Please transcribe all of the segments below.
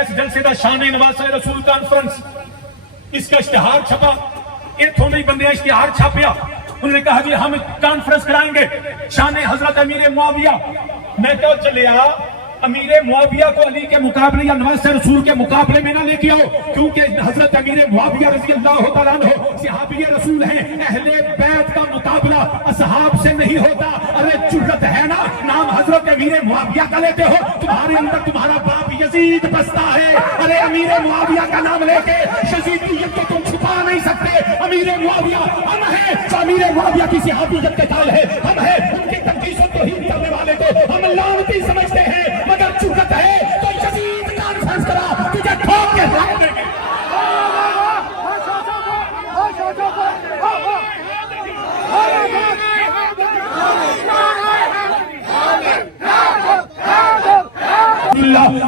S جلسے دا شان نواز رسول کانفرنس اس کا اشتہار چھپا، اتوں نہیں بندے اشتہار چھاپیا، انہوں نے کہا جی ہم کانفرنس کرائیں گے شان حضرت امیر معاویہ۔ میں تو چلیا امیر معاویہ کو علی کے مقابلے یا نواز رسول کے مقابلے میں نہ لے کے آؤ، کیونکہ حضرت امیر معاویہ رضی اللہ تعالیٰ عنہ صحابی رسول ہیں، اہل بیت کا مقابلہ اصحاب سے نہیں ہوتا۔ ارے جرت ہے نا، نام حضرت امیر معاویہ کا لیتے ہو، تمہارے اندر تمہارا باپ یزید بستا ہے۔ ارے امیر معاویہ کا نام لے کے یزیدیت کو تم چھپا نہیں سکتے۔ امیر معاویہ ہم ہیں، جو امیر معاویہ کی صحابیت کے تال ہے، ہم ہیں ان کی تقدیس و توہین کرنے والے کو ہم لعنتی سمجھتے ہیں، مگر جرت ہے تو یزید کانفرنس کرا، تجھے ٹھوک کے رکھ دیں گے۔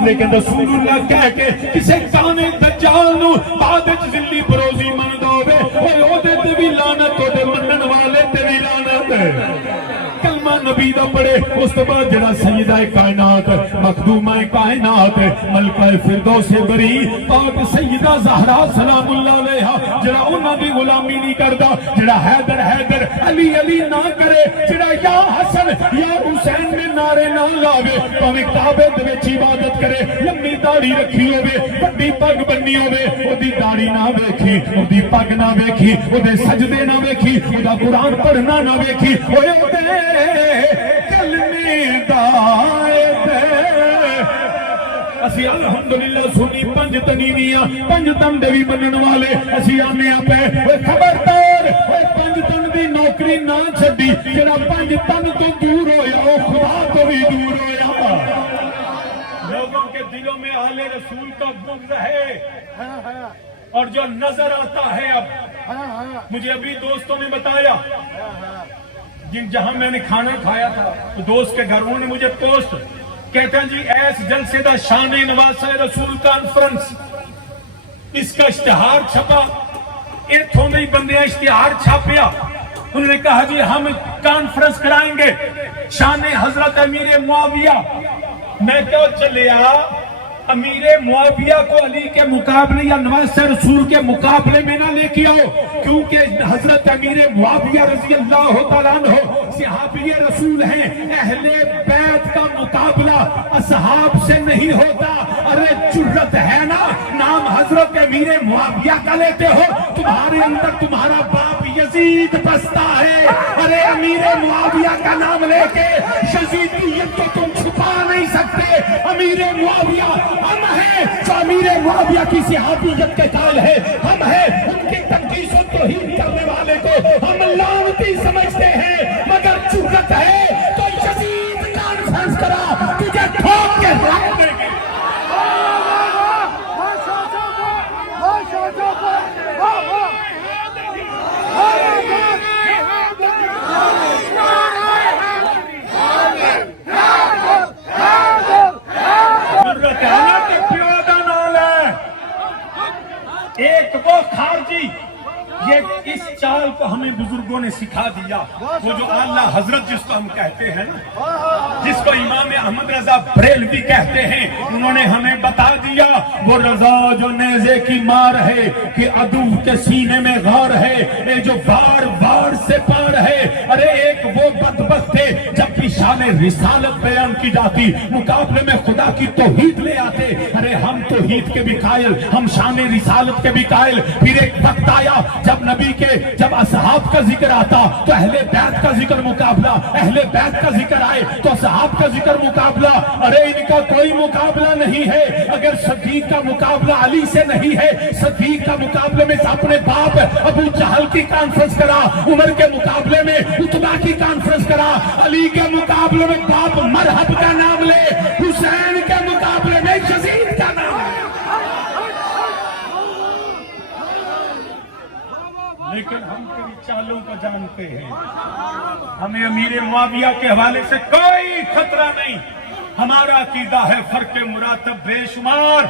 لیکن رسول اللہ کہہ کے کسے کانے دجال نو بعد ذلی بروزی من دوے، او دے تے بھی لعنت، او دے منن والے تے بھی لعنت۔ کلمہ نبی دا پڑھے، اس تو بعد جڑا سیدہ کائنات مخدومہ کائنات ملکہ فردوس بری پاک سیدہ زہرا سلام اللہ علیہا، جڑا انہاں دی غلامی نہیں کردا، جڑا حیدر حیدر علی علی نہ کرے، جڑا یا حسن یا حسین میں نعرے نہ لاوے، پاویں کعبے دے وچ عبادت کرے، لمبی داڑھی رکھی ہوے، بڑی پگ بننی ہوے، او دی داڑھی نہ ویکھی، او دی پگ نہ ویکھی، او دے سجدے نہ ویکھی، او دا قرآن پڑھنا نہ ویکھی، اوے دے کلمے دائے دے۔ اسی الحمدللہ سنی پنج تنیویاں پنج تن دے بھی منن والے، اسی آنے پہ خبردار پنج تن دی نوکری نہ چھڈی، جڑا پنج تن تو دور ہویا او خدا تو بھی دور ہویا۔ لوگوں کے دلوں میں اہل رسول کا بغض ہے، اور جو نظر آتا ہے اب مجھے ابھی دوستوں نے بتایا، جہاں میں نے کھانا کھایا تھا تو دوست کے گھر نے مجھے پوسٹ کہتا جی ایس جلسے دا شان نواز رسول کانفرنس اس کا اشتہار چھپا، اتوں نہیں بندے اشتہار چھاپیا، انہوں نے کہا جی ہم کانفرنس کرائیں گے شان حضرت امیر معاویہ۔ میں تو چلیا امیر معاویہ کو علی کے مقابلے یا نواز رسول کے مقابلے میں نہ لے کے آؤ، کیونکہ حضرت امیر معاویہ رضی اللہ تعالیٰ عنہ صحابی رسول ہیں، اہل بیت کا مقابلہ اصحاب سے نہیں ہوتا۔ ارے جرت ہے نا، نام حضرت امیر معاویہ کا لیتے ہو، تمہارے اندر تمہارا باپ یزید بستا ہے۔ ارے امیر معاویہ کا نام لے کے یزیدیت کو تم چھپا نہیں سکتے۔ امیر معاویہ ہم ہیں، جو امیر معاویہ کی صحابیت کے تال ہے، ہم ہیں ان کی تقدیس و توہین کرنے والے کو ہم لعنتی سمجھتے ہیں، مگر جرت ہے تو یزید کانفرنس کرا، تجھے ٹھوک کے رکھ دیں گے۔ ایک وہ خارجی، یہ اس چال کو ہمیں بزرگوں نے سکھا دیا، وہ جو اعلیٰ حضرت جس کو ہم کہتے ہیں نا، جس کو امام احمد رضا بریلوی کہتے ہیں، انہوں نے ہمیں بتا دیا وہ رضا جو نیزے کی مار ہے کہ عدو کے سینے میں غار ہے، اے جو وار وار سے پار ہے۔ ارے ایک وہ بدبخت تھے جب بھی شان رسالت بیان کی جاتی مقابلے میں خدا کی توحید لے آتے۔ ارے ہم توحید کے بھی قائل، ہم شان رسالت کے بھی قائل۔ پھر ایک وقت آیا جب نبی کے جب اصحاب کا ذکر آتا تو اہل بیت کا ذکر مقابلہ، اہل بیت کا ذکر آئے تو اصحاب کا ذکر مقابلہ۔ ارے ان کا کوئی مقابلہ نہیں ہے، اگر صدیق کا مقابلہ علی سے نہیں ہے، صدیق کا مقابلے میں اپنے باپ ابو جہل کی کانفرنس کرا، عمر کے مقابلے میں عتبہ کی کانفرنس کرا، علی کے مقابلے میں باپ مرحب کا نام لے، حسین کے مقابلے میں یزید کا نام لے۔ لیکن ہم تیری چالوں کو جانتے ہیں، ہمیں امیر معاویہ کے حوالے سے کوئی خطرہ نہیں، ہمارا عقیدہ ہے فرق مراتب بے شمار،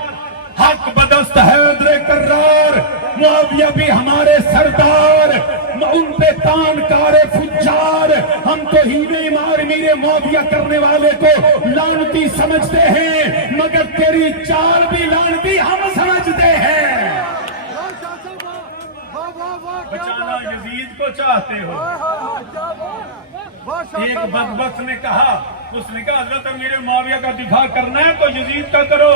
حق بدست حیدر کرار۔ معاویہ بھی ہمارے سردار، ان پہ تان کار فجار، ہم تو ہیرے مار میرے معاویہ کرنے والے کو لعنتی سمجھتے ہیں، مگر تیری چال بھی لعنتی ہم سمجھتے ہیں۔ بچانا یزید کو چاہتے ہو؟ ایک بدبخت نے کہا، اس نے کہا حضرت امیر معاویہ کا دفاع کرنا ہے تو یزید کا کرو،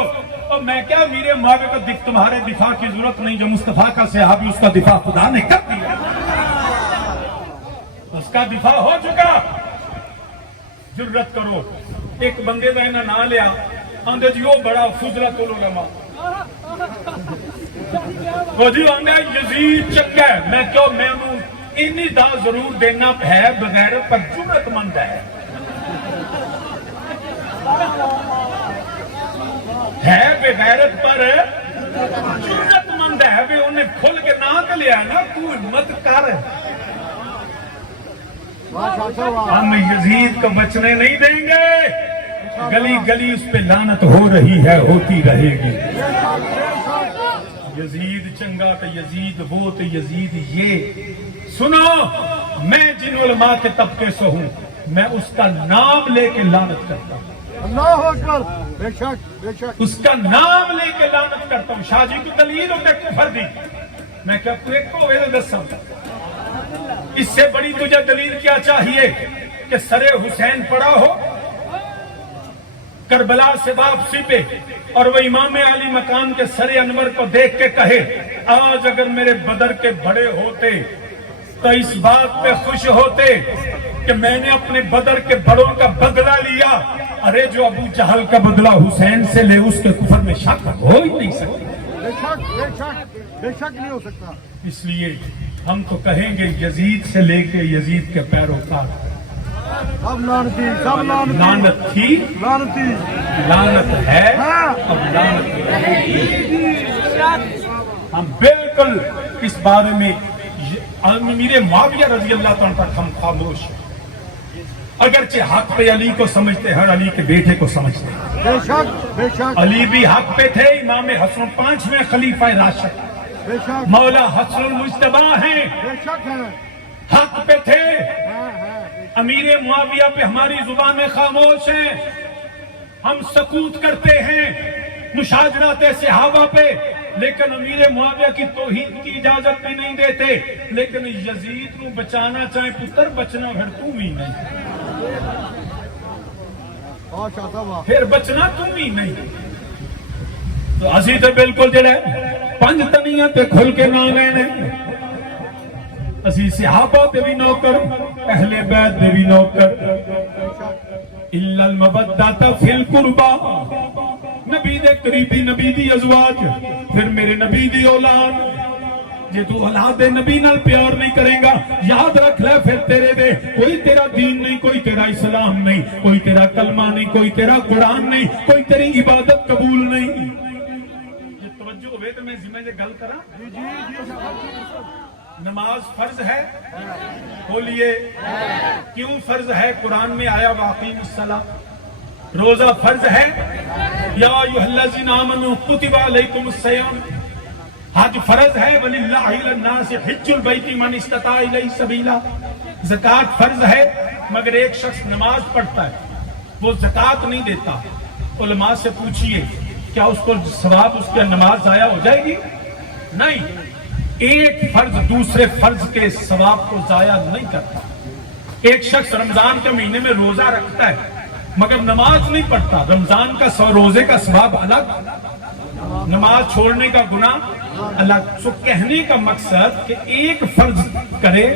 اور میں کیا امیر معاویہ کا تمہارے دفاع کی ضرورت نہیں، جو مصطفیٰ کا صحابی اس کا دفاع خدا نے کر دیا، اس کا دفاع ہو چکا۔ جرت کرو، ایک بندے کا انہاں نہ لیا، آندے جی وہ بڑا فضلت العلماء، وہ جی آندے یزید چنگا ہے، میں کیوں میں انہوں انی دا ضرور دینا ہے بغیرت پر جرت مند ہے بغیرت پر جرت مند ہے، بھی انہیں کھل کے نہ کے لیا نا، تو ہمت کر، ہم یزید کو بچنے نہیں دیں گے، گلی گلی اس پہ لعنت ہو رہی ہے، ہوتی رہے گی۔ یزید چنگا تو یزید وہ تو یزید یہ، سنو میں جن علماء کے طبقے سے ہوں میں اس کا نام لے کے لعنت کرتا ہوں، اللہ اکبر، بے شک بے شک، اس کا نام لے کے لعنت کرتا ہوں۔ شاہ جی کی دلیل ہوتے کفر دی، میں کیا تو ایک کو ویلے دس سمجھا، اس سے بڑی تجھے دلیل کیا چاہیے کہ سر حسین پڑا ہو کربلا سے واپسی پہ، اور وہ امام علی مقام کے سر انور کو دیکھ کے کہے آج اگر میرے بدر کے بڑے ہوتے تو اس بات پہ خوش ہوتے کہ میں نے اپنے بدر کے بڑوں کا بدلہ لیا، ارے جو ابو جہل کا بدلہ حسین سے لے اس کے کفر میں شک ہو ہی نہیں سکتی، بے شک بے شک بے شک نہیں ہو سکتا۔ اس لیے ہم تو کہیں گے یزید سے لے کے یزید کے پیروکار، سب لعنتی، سب لعنتی، لعنت تھی، لعنتی، لعنت ہے، اب لعنت رہے گی۔ ہم بالکل اس بارے میں امیر معاویہ رضی اللہ عنہ تک ہم خاموش ہیں، اگرچہ حق پہ علی کو سمجھتے ہیں، علی کے بیٹے کو سمجھتے ہیں، بے شک بے شک، علی بھی حق پہ تھے، امام حسن پانچویں خلیفہ راشد بے شک، مولا حسن المجتبی ہیں، بے شک ہے، حق پہ تھے۔ ہے، امیر معاویہ پہ ہماری زبانیں خاموش ہیں، ہم سکوت کرتے ہیں مشاجرات صحابہ پہ، لیکن امیر معاویہ کی توہین کی اجازت بھی نہیں دیتے، لیکن یزید کو بچانا چاہے پتر بچنا پھر تم ہی نہیں، ماشاء اللہ، پھر بچنا تم ہی نہیں۔ تو اسی تو بالکل جڑے پنج تنیاں تے کھل کے نہ لینے، اسی صحابہ تے بھی نوکر، اہل بیت تے بھی نوکر، الا المودۃ فی القربى، نبی دے قریبی، نبی دی ازواج، پھر میرے نبی دی اولاد، جے تو اولاد نبی نال پیار نہیں کرے گا یاد رکھ لے پھر تیرے دے کوئی تیرا دین نہیں، کوئی تیرا اسلام نہیں، کوئی تیرا کلمہ نہیں، کوئی تیرا قرآن نہیں، کوئی تیری عبادت قبول نہیں۔ یہ توجہ ہوئے تو میں ذمہ دے گل کراں، نماز فرض ہے، بولیے کیوں فرض ہے؟ قرآن میں آیا واقیم الصلاۃ، روزہ فرض ہے، یا ایھا الذین آمنوا کتب علیکم الصیام، حج فرض ہے، وللہ علی الناس حج البیت من استطاع الیہ سبیلا، زکوٰۃ فرض ہے، مگر ایک شخص نماز پڑھتا ہے وہ زکوٰۃ نہیں دیتا، علماء سے پوچھئے کیا اس کو ثواب اس کی نماز ضائع ہو جائے گی؟ نہیں، ایک فرض دوسرے فرض کے ثواب کو ضائع نہیں کرتا۔ ایک شخص رمضان کے مہینے میں روزہ رکھتا ہے مگر نماز نہیں پڑھتا، رمضان کا روزے کا ثواب الگ، نماز چھوڑنے کا گناہ الگ۔ سو کہنے کا مقصد کہ ایک فرض کرے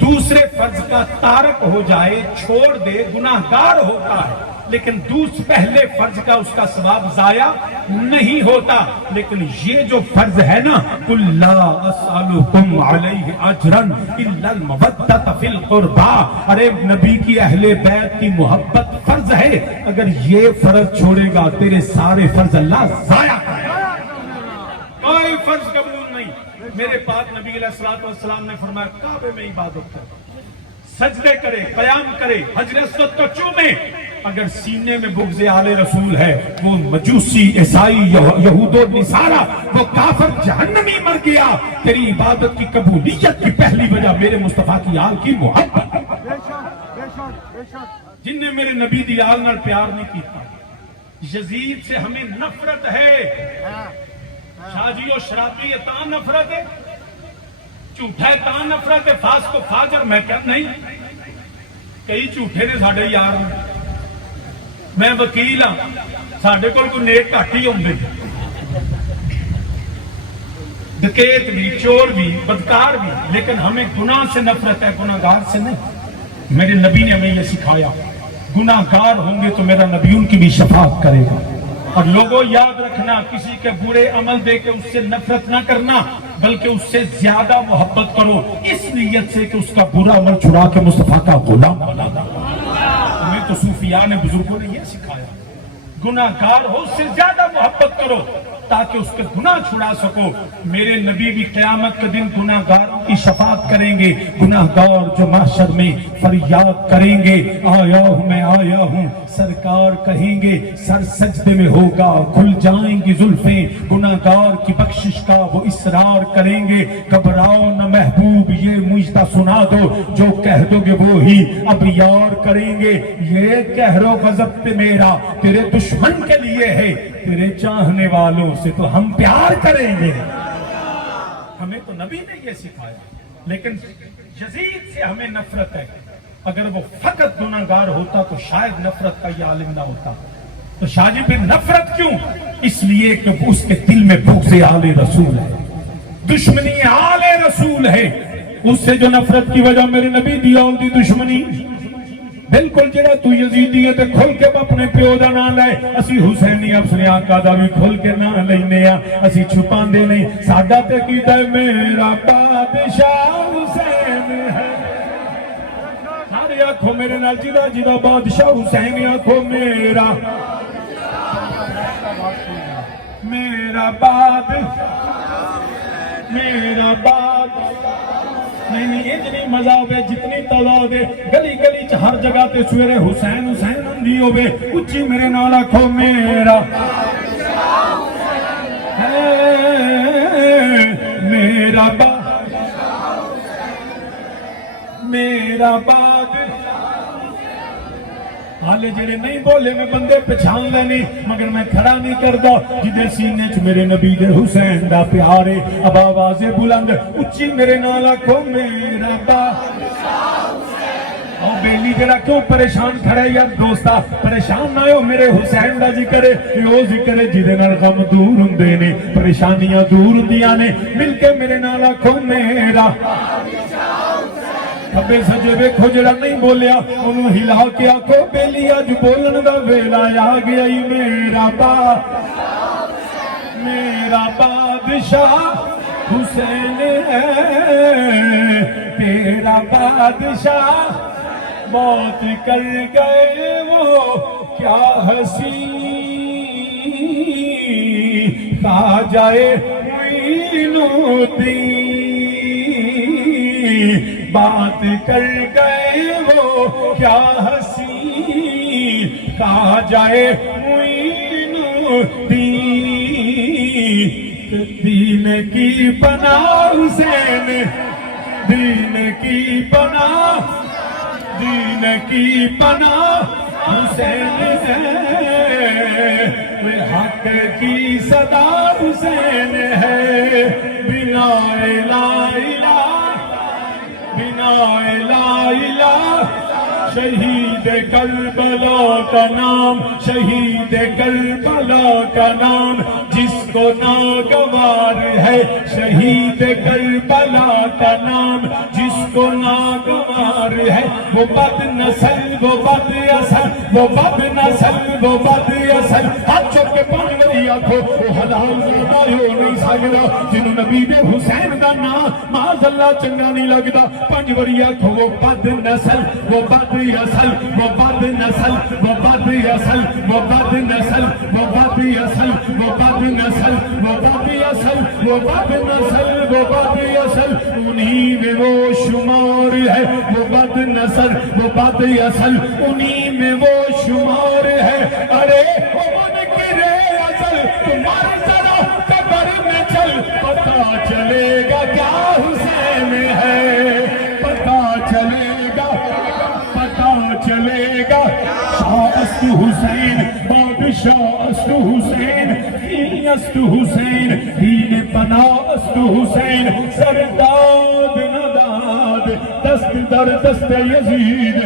دوسرے فرض کا تارک ہو جائے، چھوڑ دے، گناہگار ہوتا ہے، لیکن پہلے فرض کا اس کا ثواب ضائع نہیں ہوتا۔ لیکن یہ جو فرض ہے نا، قُلْ لَا أَسْأَلُكُمْ عَلَيْهِ أَجْرًا إِلَّا الْمَوَدَّةَ فِي الْقُرْبَى، ارے نبی کی اہل بیت کی محبت فرض ہے، اگر یہ فرض چھوڑے گا تیرے سارے فرض اللہ ضائع کرے گا، کوئی فرض قبول نہیں۔ میرے پاک نبی علیہ الصلوۃ والسلام نے فرمایا کعبے میں عبادت کرے، سجدے کرے، قیام کرے، حجر اسود کو چومے، اگر سینے میں بغض آل رسول ہے وہ مجوسی عیسائی یہود و نصارہ وہ کافر جہنمی مر گیا. تیری عبادت کی قبولیت کی پہلی وجہ میرے مصطفیٰ کی آل کی محبت. بے شک بے شک بے شک. جن نے میرے نبی دی آل نال پیار نہیں کیتا. یزید سے ہمیں نفرت ہے. شاہ جی و شرابی تاں نفرت ہے, جھوٹا ہے تاں نفرت ہے, فاسق و فاجر میں کہتا نہیں. کئی جھوٹے نے ساڈے یار, میں وکیل ہاں, ساڈے کول کوئی نیک گھٹ ہی ہوندے, ڈکیت بھی, چور بھی, بدکار بھی, لیکن ہمیں گناہ سے نفرت ہے, گناہگار سے نہیں. میرے نبی نے ہمیں یہ سکھایا, گناہگار ہوں گے تو میرا نبی ان کی بھی شفاعت کرے گا. اور لوگوں یاد رکھنا, کسی کے برے عمل دے کے اس سے نفرت نہ کرنا, بلکہ اس سے زیادہ محبت کرو اس نیت سے کہ اس کا برا عمل چھڑا کے مصطفیٰ کا غلام بنانا. ہمیں تو صوفیاء نے, بزرگوں نے یہ سکھایا, گناہگار ہو اس سے زیادہ محبت کرو تاکہ اس کے گناہ چھڑا سکو. میرے نبی بھی قیامت کے دن گناہگاروں کی شفاعت کریں گے. گناہگار جو محشر میں فریاد کریں گے, آیا ہوں میں آیا ہوں, سرکار کہیں گے سر سجدے میں ہوگا, کھل جائیں گی زلفیں. گناہگار کی بخشش کا وہ اصرار کریں گے, گھبراؤ نہ محبوب یہ مجھتا سنا دو, جو کہہ دو گے وہی اب یار کریں گے. یہ کہرو غضب پہ میرا تیرے دشمن کے لیے ہے, تیرے چاہنے والوں سے تو ہم پیار کریں گے. ہمیں تو نبی نے یہ سکھایا, لیکن یزید سے ہمیں نفرت ہے. اگر وہ فقط گناہگار ہوتا تو شاید نفرت کا یہ عالم نہ ہوتا. تو شاہ جی پھر نفرت کیوں؟ اس لیے کہ اس کے دل میں بغض آل رسول ہے, دشمنی آل رسول ہے. اس سے جو نفرت کی وجہ میرے نبی دی اول دی دشمنی. بالکل جڑا تو یزیدی ہے تے کھل کے اپنے پیو دا نام لے, اسی حسینی اپنے آقا دا بھی کھل کے نام لینے آ, اسی چھپاندے نہیں. ساڈا تے کیتا ہے میرا بادشاہ حسین ہے. سارے آکھو میرے نال جدا جدا بادشاہ حسین, آکھو میرا میرا باد نہیں اتنی مزہ ہوئے جتنی تعداد ہے. گلی گلی چ ہر جگہ تے سویرے حسین حسین ہندی ہوئے, اچھی میرے نال آکھو میرا میرا باد. حالے جڑے نہیں بولے میں بندے پہچان لینے, مگر میں کھڑا نہیں کردا. جدے سینے چ میرے نبی دے حسین دا پیار ہے, اب آواز بلند اچھی میرے نال آکھو میرا بادشاہ حسین. اور بیلی جڑا کیوں پریشان کھڑے یار دوستا, پریشان نہ ہو, میرے حسین دا ذکر ہے, وہ ذکر ہے جدے نال غم دور ہوندے نے, پریشانیاں دور ہوندیاں نے. مل کے میرے نال آکھو میرا کبے سجے ویکھو جڑا نہیں بولیا انہوں ہلا کے آکھو بیلی اج بولن دا ویلا آ گیا. میرا بادشاہ حسین ہے, تیرا بادشاہ موت کر گئے وہ کیا ہنسی. خواجہ معین الدین بات کر گئے وہ کیا ہنسی. خواجہ معین الدین دین کی پناہ حسین, دین کی پناہ, دین کی پناہ حسین ہے. حق کی صدا حسین ہے. بنا لا الہ, بنا لا الہ, شہید کربلا کا نام, شہید کربلا کا نام, جس کو ناگوار ہے شہید کربلا کا نام, جس کو ناگوار ہے وہ بد نسل, وہ بد اصل, وہ بد نسل, وہ بد اصل. ہاتھ چھوڑ کے پانی والی آنکھوں وہ حلال زیادہ ہو نہیں سکتا جنہوں نبی دے حسین دا نام معاذ اللہ چنگا نہیں لگتا. پانچ وری آنکھوں وہ بد نسل, وہ بد اصل, وہ بد نسل, وہ بد اصل, وہ بد نسل, وہ بد اصل, وہ بد نسل, وہ بد اصل, وہ بد نسل, وہ بد اصل. انہی میں وہ شمار ہے وہ بد نسل, وہ بد اصل, انہی میں وہ شمار ہے، ارے وہ منکر ازل تمہارے ذرا قبر میں چل، پتا چلے گا کیا حسین ہے، پتا چلے گا، پتا چلے گا، شاہ است حسین بادشاہ است حسین، دین است حسین دین پناہ است حسین، سرداد نداد دست در دست یزید